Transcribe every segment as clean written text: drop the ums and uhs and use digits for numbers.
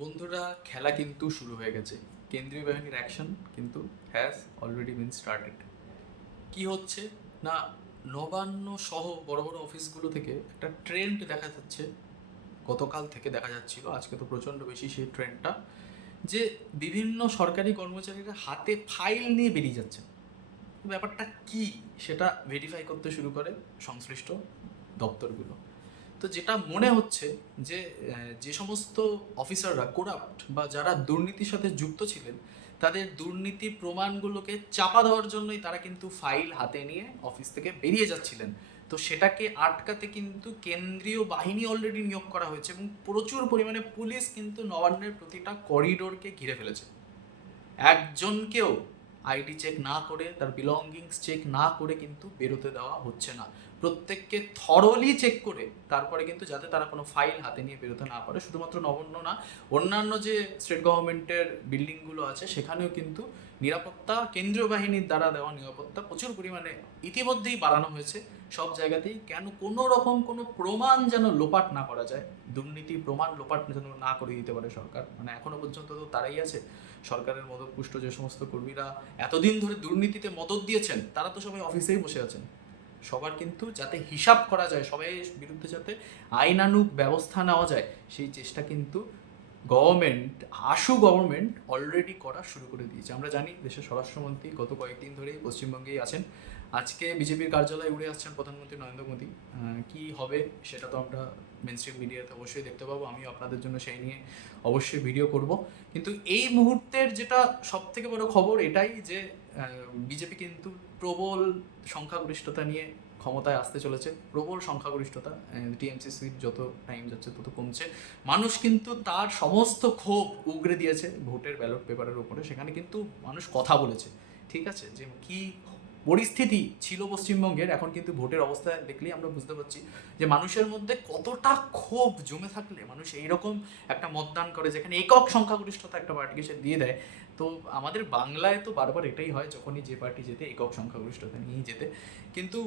বন্ধুরা, খেলা কিন্তু শুরু হয়ে গেছে। কেন্দ্রীয় বাহিনীর অ্যাকশন কিন্তু হ্যাজ অলরেডি বিন স্টার্টেড। কি হচ্ছে না, নবান্ন সহ বড় বড় অফিসগুলো থেকে একটা ট্রেন্ড দেখা যাচ্ছে। গতকাল থেকে দেখা যাচ্ছিল, আজকে তো প্রচণ্ড বেশি সেই ট্রেন্ডটা, যে বিভিন্ন সরকারি কর্মচারীরা হাতে ফাইল নিয়ে বেরিয়ে যাচ্ছে। ব্যাপারটা কি সেটা ভেরিফাই করতে শুরু করে সংশ্লিষ্ট দপ্তরগুলো। তো যেটা মনে হচ্ছে যে যে সমস্ত অফিসাররা কোরাপ্ট বা যারা দুর্নীতির সাথে যুক্ত ছিলেন, তাদের দুর্নীতি প্রমাণগুলোকে চাপা দেওয়ার জন্যই তারা কিন্তু ফাইল হাতে নিয়ে অফিস থেকে বেরিয়ে যাচ্ছিলেন। তো সেটাকে আটকাতে কিন্তু কেন্দ্রীয় বাহিনী অলরেডি নিয়োগ করা হয়েছে এবং প্রচুর পরিমাণে পুলিশ কিন্তু নবান্নের প্রতিটা করিডোরকে ঘিরে ফেলেছে। একজনকেও আইডি চেক না করে, তার বিলঙ্গিংস চেক না করে কিন্তু বেরোতে দেওয়া হচ্ছে না। প্রত্যেককে থরলি চেক করে তারপরে কিন্তু, যাতে তারা কোনো ফাইল হাতে নিয়ে বেরোতে না পারে। শুধুমাত্র নবান্ন না, অন্যান্য যে স্টেট গভর্নমেন্টের বিল্ডিংগুলো আছে সেখানেও কিন্তু নিরাপত্তা, কেন্দ্রীয় বাহিনীর দ্বারা দেওয়া নিরাপত্তা প্রচুর পরিমাণে ইতিমধ্যেই বাড়ানো হয়েছে সব জায়গাতেই। কেন, কোনো রকম কোনো প্রমাণ যেন লোপাট না করা যায়, দুর্নীতি প্রমাণ লোপাট যেন না করে দিতে পারে সরকার। মানে এখনো পর্যন্ত তো তারাই আছে, সরকারের মদতপুষ্ট যে সমস্ত কর্মীরা এতদিন ধরে দুর্নীতিতে মদত দিয়েছেন, তারা তো সবাই অফিসেই বসে আছেন। সবার কিন্তু যাতে হিসাব করা যায়, সবাই বিরুদ্ধে যাতে আইনানুগ ব্যবস্থা নেওয়া যায়, সেই চেষ্টা কিন্তু গভর্নমেন্ট, আশু গভর্নমেন্ট অলরেডি করা শুরু করে দিয়েছে। আমরা জানি দেশের স্বরাষ্ট্রমন্ত্রী গত কয়েকদিন ধরেই পশ্চিমবঙ্গেই আছেন। আজকে বিজেপির কার্যালয়ে উড়ে আসছেন প্রধানমন্ত্রী নরেন্দ্র মোদী। কি হবে সেটা তো আমরা মেন স্ট্রিম মিডিয়াতে অবশ্যই দেখতে পাবো, আমিও আপনাদের জন্য সেই নিয়ে অবশ্যই ভিডিও করব। কিন্তু এই মুহূর্তের যেটা সব থেকে বড় খবর এটাই যে বিজেপি কিন্তু প্রবল সংখ্যাগরিষ্ঠতা নিয়ে ক্ষমতায় আসতে চলেছে। প্রবল সংখ্যাগরিষ্ঠতা, টিএমসি সিট যত টাইম যাচ্ছে তত কমছে। মানুষ কিন্তু তার সমস্ত ক্ষোভ উগরে দিয়েছে ভোটের ব্যালট পেপারের উপরে। সেখানে কিন্তু মানুষ কথা বলেছে, ঠিক আছে, যে কি পরিস্থিতি ছিল পশ্চিমবঙ্গের। এখন কিন্তু ভোটের অবস্থা দেখলেই আমরা বুঝতে পারছি যে মানুষের মধ্যে কতটা ক্ষোভ জমে থাকলে মানুষ এইরকম একটা মতদান করে, যেখানে একক সংখ্যাগরিষ্ঠতা একটা পার্টিকে সে দিয়ে দেয়। তো আমাদের বাংলায় তো বারবার এটাই হয়, যখনই যে পার্টি যেতে একক সংখ্যাগরিষ্ঠতা নিয়েই যেতে। কিন্তু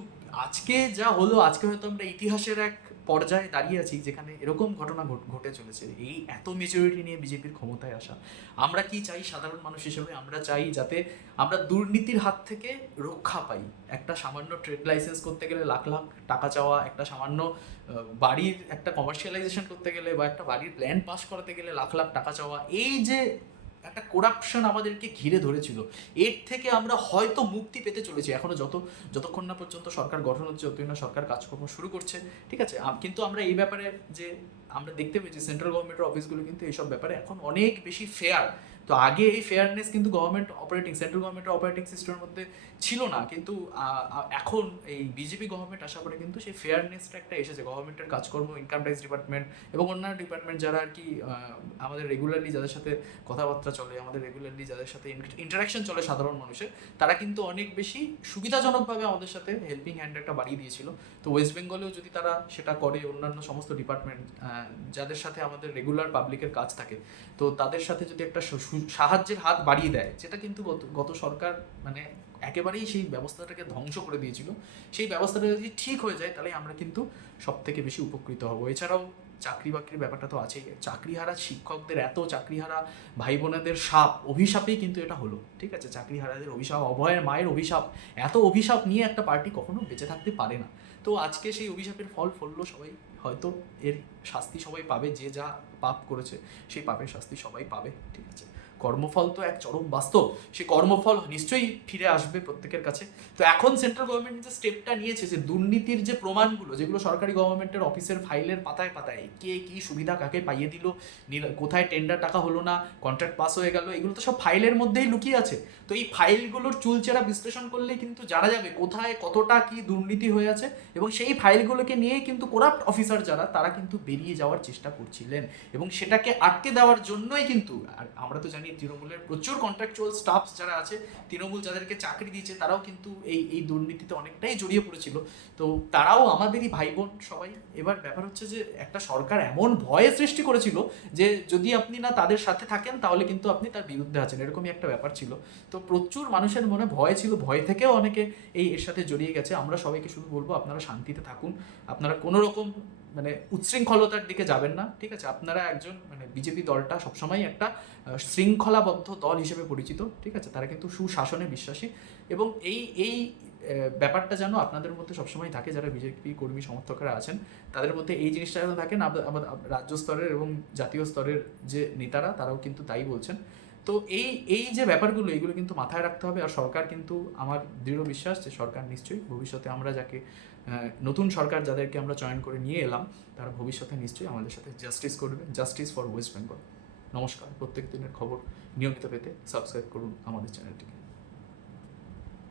আজকে যা হলো, আজকে হয়তো আমরা ইতিহাসের এক পর্যায়ে দাঁড়িয়ে আছি যেখানে এরকম ঘটনা ঘটে চলেছে। এই এত মেজরিটি নিয়ে বিজেপির ক্ষমতায় আসা। আমরা কি চাই সাধারণ মানুষ হিসেবে? আমরা চাই যাতে আমরা দুর্নীতির হাত থেকে রক্ষা পাই। একটা সামান্য ট্রেড লাইসেন্স করতে গেলে লাখ লাখ টাকা চাওয়া, একটা সামান্য বাড়ির একটা কমার্শিয়ালাইজেশন করতে গেলে বা একটা বাড়ির প্ল্যান পাস করাতে গেলে লাখ লাখ টাকা চাওয়া, এই যে একটা করাপশন আমাদেরকে ঘিরে ধরেছিল, এর থেকে আমরা হয়তো মুক্তি পেতে চলেছি। এখনো যতক্ষণ না পর্যন্ত সরকার গঠন হচ্ছে, যতদিন না সরকার কাজকর্ম শুরু করছে, ঠিক আছে। কিন্তু আমরা এই ব্যাপারে যে আমরা দেখতে পেয়েছি, সেন্ট্রাল গভর্নমেন্টের অফিসগুলো কিন্তু এইসব ব্যাপারে এখন অনেক বেশি ফেয়ার। তো আগে এই ফেয়ারনেস কিন্তু সেন্ট্রাল গভর্নমেন্টের অপারেটিং সিস্টেমের মধ্যে ছিল না। কিন্তু এখন এই বিজেপি গভর্নমেন্ট আসার পরে কিন্তু সেই ফেয়ারনেসটা একটা এসেছে। গভর্নমেন্টের কাজকর্ম, ইনকাম ট্যাক্স ডিপার্টমেন্ট এবং অন্যান্য ডিপার্টমেন্ট যারা আর কি আমাদের রেগুলারলি যাদের সাথে কথাবার্তা চলে, আমাদের রেগুলারলি যাদের সাথে ইন্টারাকশন চলে সাধারণ মানুষের, তারা কিন্তু অনেক বেশি সুবিধাজনকভাবে আমাদের সাথে হেল্পিং হ্যান্ড একটা বাড়িয়ে দিয়েছিল। তো ওয়েস্ট বেঙ্গলেও যদি তারা সেটা করে, অন্যান্য সমস্ত ডিপার্টমেন্ট যাদের সাথে আমাদের রেগুলার পাবলিকের কাজ থাকে, তো তাদের সাথে যদি একটা সাহায্যের হাত বাড়িয়ে দেয়, যেটা কিন্তু গত সরকার মানে একেবারেই সেই ব্যবস্থাটাকে ধ্বংস করে দিয়েছিল, সেই ব্যবস্থাটা যদি ঠিক হয়ে যায় তাহলে আমরা কিন্তু সব থেকে বেশি উপকৃত হব। এছাড়াও চাকরি বাকরির ব্যাপারটা তো আছেই। চাকরিহারা শিক্ষকদের, এত চাকরিহারা ভাই বোনেদের অভিশাপেই কিন্তু এটা হলো, ঠিক আছে। চাকরিহারাদের অভিশাপ, অভয়ের মায়ের অভিশাপ, এত অভিশাপ নিয়ে একটা পার্টি কখনো বেঁচে থাকতে পারে না। তো আজকে সেই অভিশাপের ফল ফললো সবাই। হয়তো এর শাস্তি সবাই পাবে, যে যা পাপ করেছে সেই পাপের শাস্তি সবাই পাবে, ঠিক আছে। কর্মফল তো এক চরম বাস্তব, সেই কর্মফল নিশ্চয়ই ফিরে আসবে প্রত্যেকের কাছে। তো এখন সেন্ট্রাল গভর্নমেন্ট যে স্টেপটা নিয়েছে, যে দুর্নীতির যে প্রমাণগুলো, যেগুলো সরকারি গভর্নমেন্টের অফিসের ফাইলের পাতায় পাতায় কে কী সুবিধা কাকে পাইয়ে দিল, কোথায় টেন্ডার টাকা হলো না, কন্ট্রাক্ট পাস হয়ে গেল, এগুলো তো সব ফাইলের মধ্যেই লুকিয়ে আছে। তো এই ফাইলগুলোর চুলচেরা বিশ্লেষণ করলে কিন্তু জানা যাবে কোথায় কতটা কি দুর্নীতি হয়ে আছে। এবং সেই ফাইলগুলোকে নিয়ে কিন্তু করাপ্ট অফিসার যারা, তারা কিন্তু বেরিয়ে যাওয়ার চেষ্টা করছিলেন। এবং সেটাকে আটকে দেওয়ার জন্যই কিন্তু, আর আমরা তো জানি তৃণমূলের প্রচুর কন্ট্রাকচুয়াল স্টাফ যারা আছে, তৃণমূল যাদেরকে চাকরি দিয়েছে, তারাও কিন্তু এই দুর্নীতিতে অনেকটাই জড়িয়ে পড়েছিল। তো তারাও আমাদেরই ভাই বোন সবাই। এবার ব্যাপার হচ্ছে যে একটা সরকার এমন ভয় সৃষ্টি করেছিল যে যদি আপনি না তাদের সাথে থাকেন তাহলে কিন্তু আপনি তার বিরুদ্ধে আছেন, এরকমই একটা ব্যাপার ছিল। তো প্রচুর মানুষের মনে ভয় ছিল, ভয় থেকেও অনেকে এর সাথে জড়িয়ে গেছে। আমরা সবাইকে শুধু বলবো, আপনারা শান্তিতে থাকুন, আপনারা কোনো রকম মানে উচ্ছৃঙ্খলতার দিকে যাবেন না, ঠিক আছে? আপনারা একজন মানে বিজেপি দলটা সবসময় একটা শৃঙ্খলাবদ্ধ দল হিসেবে পরিচিত, ঠিক আছে? তারা কিন্তু সুশাসনে বিশ্বাসী, এবং এই ব্যাপারটা যেন আপনাদের মধ্যে সবসময় থাকে, যারা বিজেপি কর্মী সমর্থকরা আছেন তাদের মধ্যে এই জিনিসটা যেন থাকে না। আমাদের রাজ্য স্তরের এবং জাতীয় স্তরের যে নেতারা তারাও কিন্তু তাই বলছেন। তো এই যে ব্যাপারগুলো, এগুলো কিন্তু মাথায় রাখতে হবে। আর সরকার কিন্তু, আমার দৃঢ় বিশ্বাস যে সরকার নিশ্চয়ই ভবিষ্যতে আমরা যাকে নতুন সরকার যাদেরকে আমরা চয়ন করে নিয়ে এলাম, তারা ভবিষ্যতে নিশ্চয়ই আমাদের সাথে জাস্টিস করবে। Justice for West Bengal. নমস্কার। প্রত্যেক দিনের খবর নিয়মিত পেতে সাবস্ক্রাইব করুন আমাদের চ্যানেলটিকে।